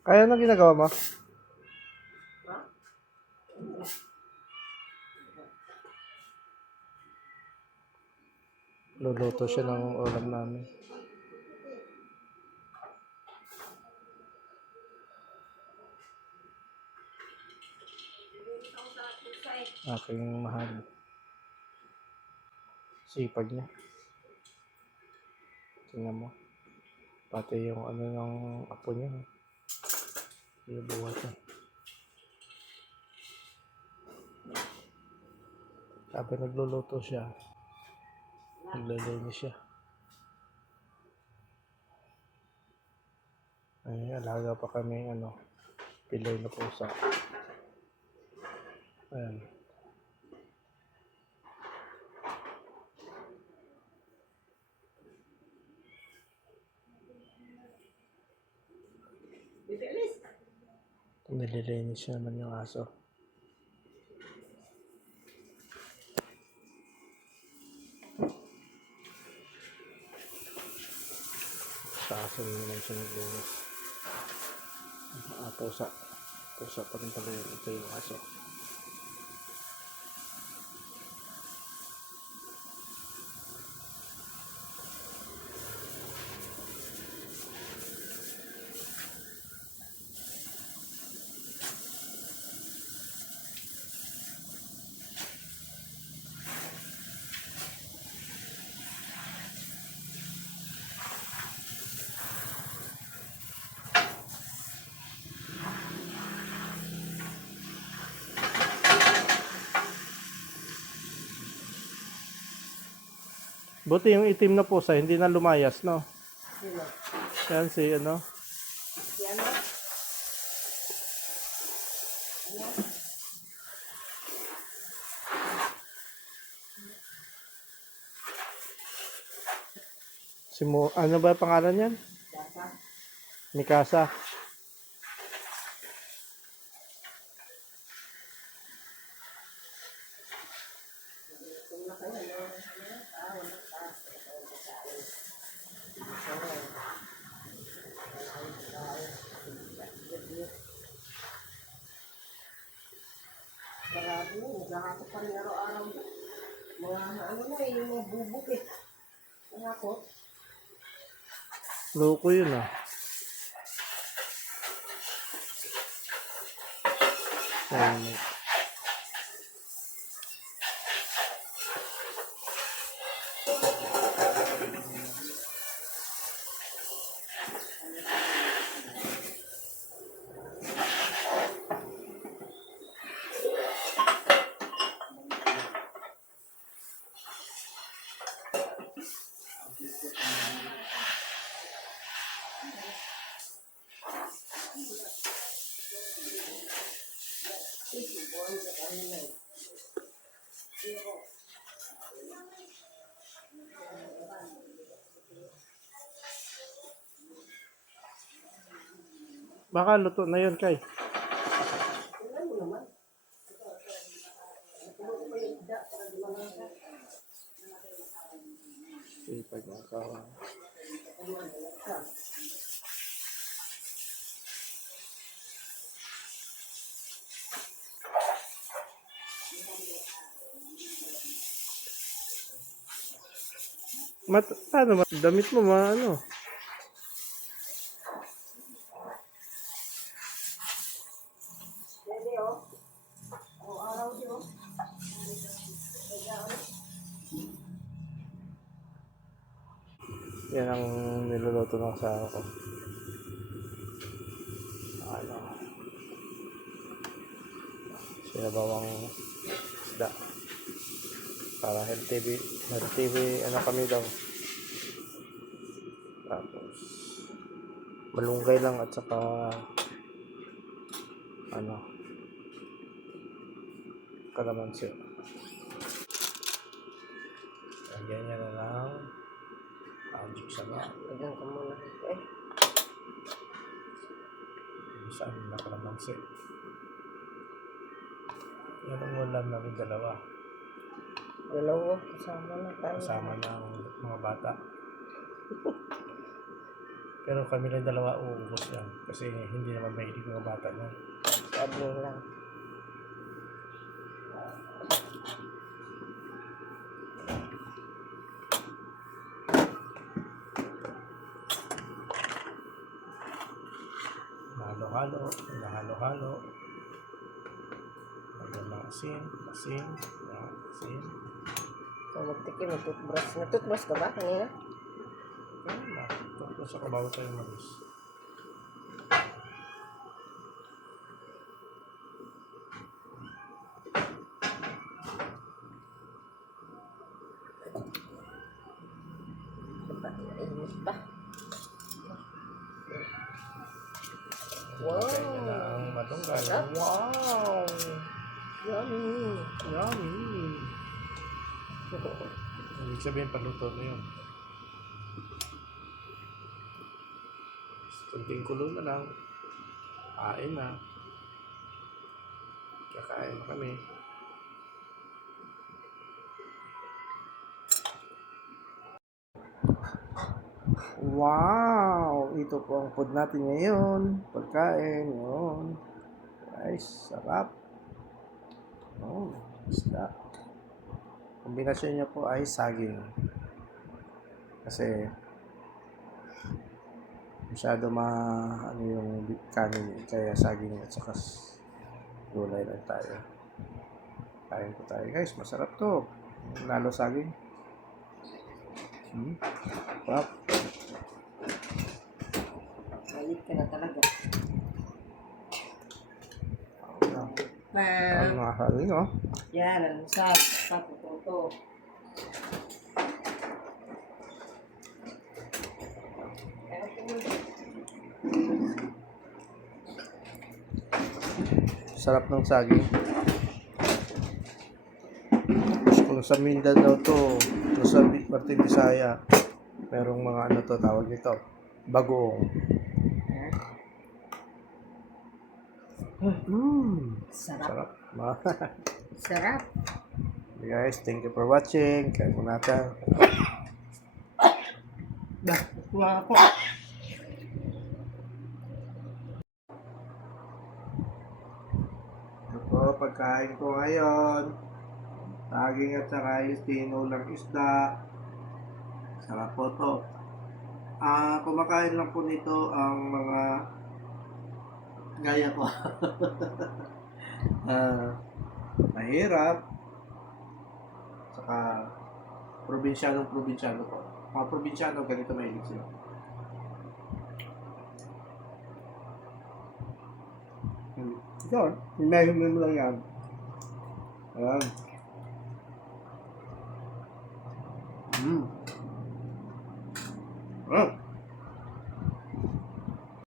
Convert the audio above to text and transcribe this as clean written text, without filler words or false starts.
Kaya na ginagawa mo? Luluto siya ng ulam namin. Aking mahal. Sipag niya. Tingnan mo. Pati yung ano ng apo niya. Yung buhat niya. Sabi nagluluto siya. Naglilinis siya. Ay, alaga pa kami Pinoy na pusa. Ayan. Nililinis naman yung aso. Sa aso naman siya naglinis. Pusa. Pusa pa rin pala yun. Ito yung aso. Buti yung itim na pusa, hindi na lumayas, no? Sino? Yan si Si ano? ano ba pangalan yan? Dasa? Mikasa. Kung na kayo, wala pa. Marami yun, naghahakot pa rin araw-araw. Mga yung mga bubuk eh. Nahakot. Loko yun Ayan. Baka luto na yun, Kay. Tingnan mo naman. Tulog pa yung isda para di malasa. Sipag ng kawa. Paano? Damit mo, Pwede oh. Araw-araw din oh. Yan ang niluluto ng asawa ko. Sinabawang isda. Para healthy kami daw. Tapos malunggay lang at saka kalamansi. Lagyan niya na lang magic sarap. Lagyan ko muna. Saan na kalamansi. Yan ang ulam namin dalawa. Dalawa, kasama na tayo. Kasama ng mga bata. Pero kami lang dalawa uubos yan. Kasi hindi naman mahilig mga bata na. Saging lang. Halo-halo. Halo-halo. Lagyan ng asin. Asin. Asin. So, magtikim, mag-toothbrush. Nag-toothbrush ka ba kanina? Tapos ako bago tayo malis. Init pa. Ilagay niya na ang malunggal. Wow! Yummy! Yummy! Ibig sabihin paluto na yun. Kunting kulo na lang. Kain na. Kakain na kami. Wow! Ito po ang food natin ngayon. Pagkain. Yun. Guys, sarap. Oh, isda. Kombinasyon niya po ay saging. Kasi masyado ano yung kanin, kaya saging at saka gulay lang tayo. Kain po tayo guys, masarap to. Lalo saging. Sarap. Malit ka na talaga. Ang mga saging, oh. Yan, almusal. Paputo. Sarap ng saging. Tapos kung sa Mindanao to, kung sa Parte Bisaya, merong mga ano to, tawag nito, bagoong. Sarap. Sarap. Sarap. Guys, thank you for watching. Kain po natin. Kuha ako. Ito po, pagkain ko ngayon. Saging at saka yung tinulang isda. Sarap po to. Kumakain lang po nito ang mga gaya ko. Mahirap. Saka probinsyano po. Mga probinsyano ganito mahilig sila. Yan, hinahimin mo lang yan. Ayan. Mm.